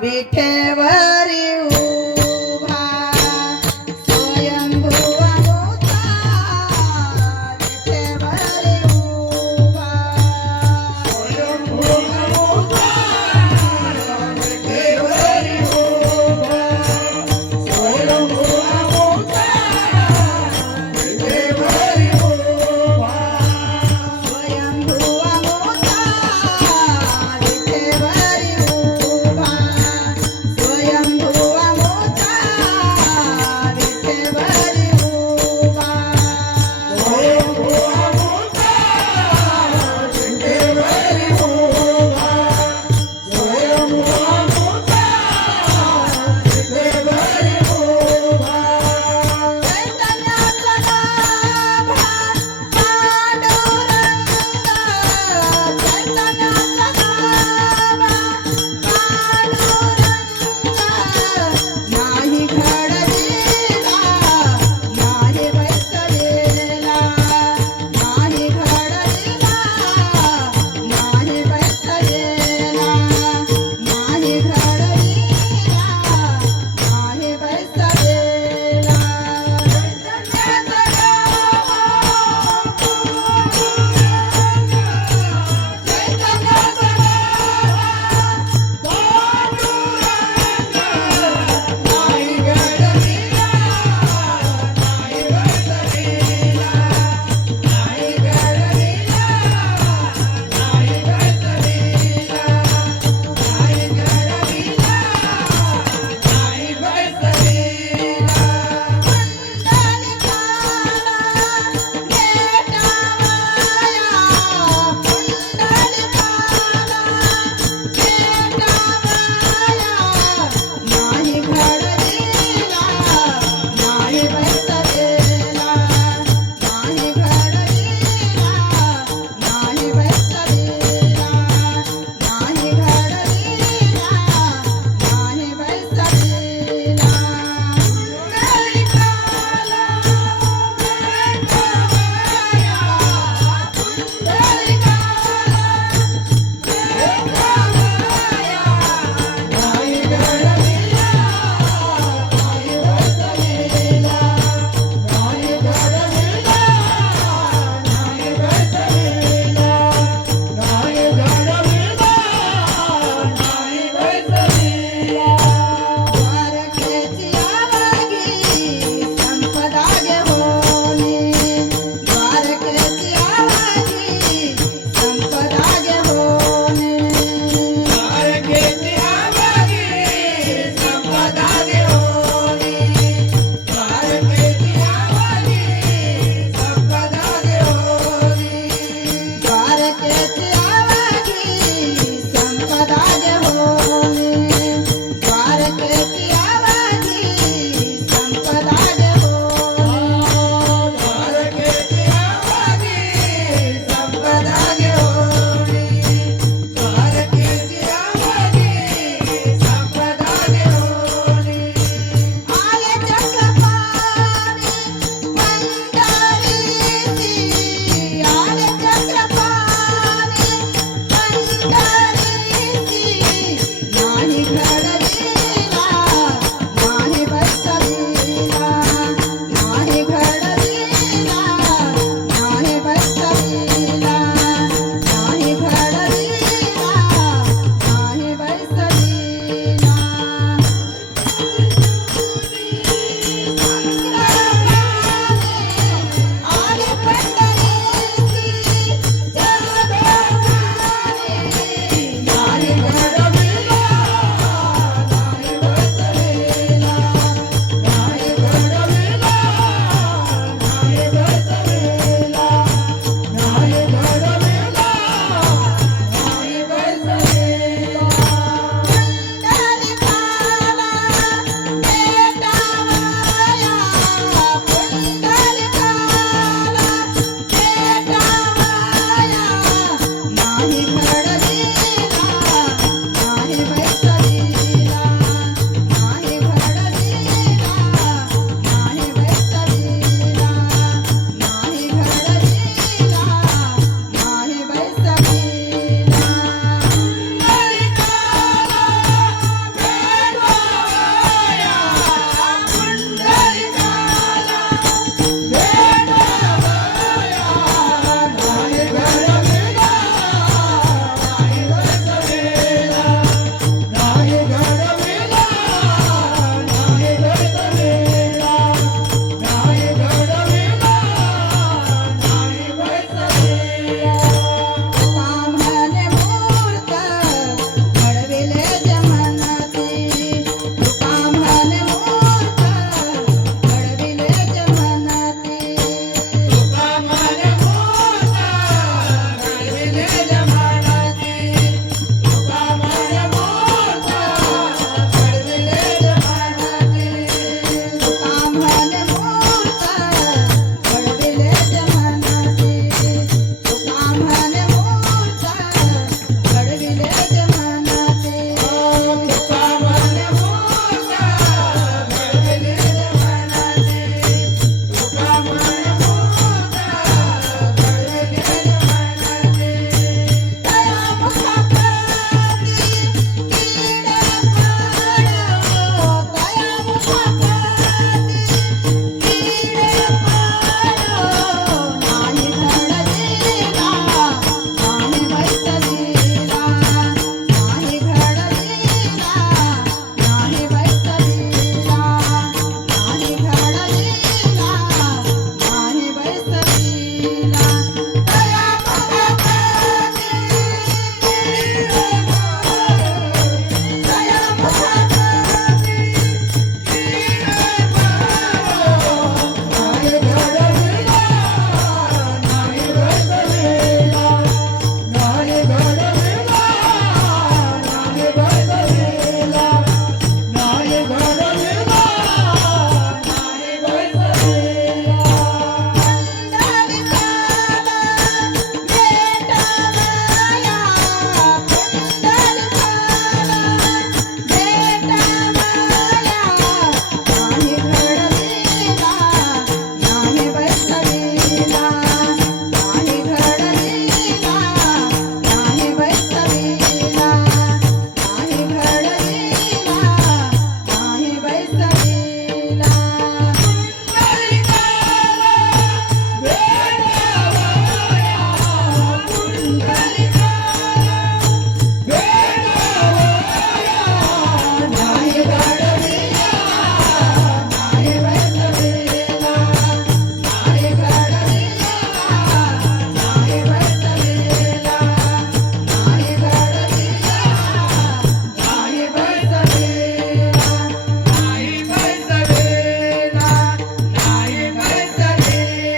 विठे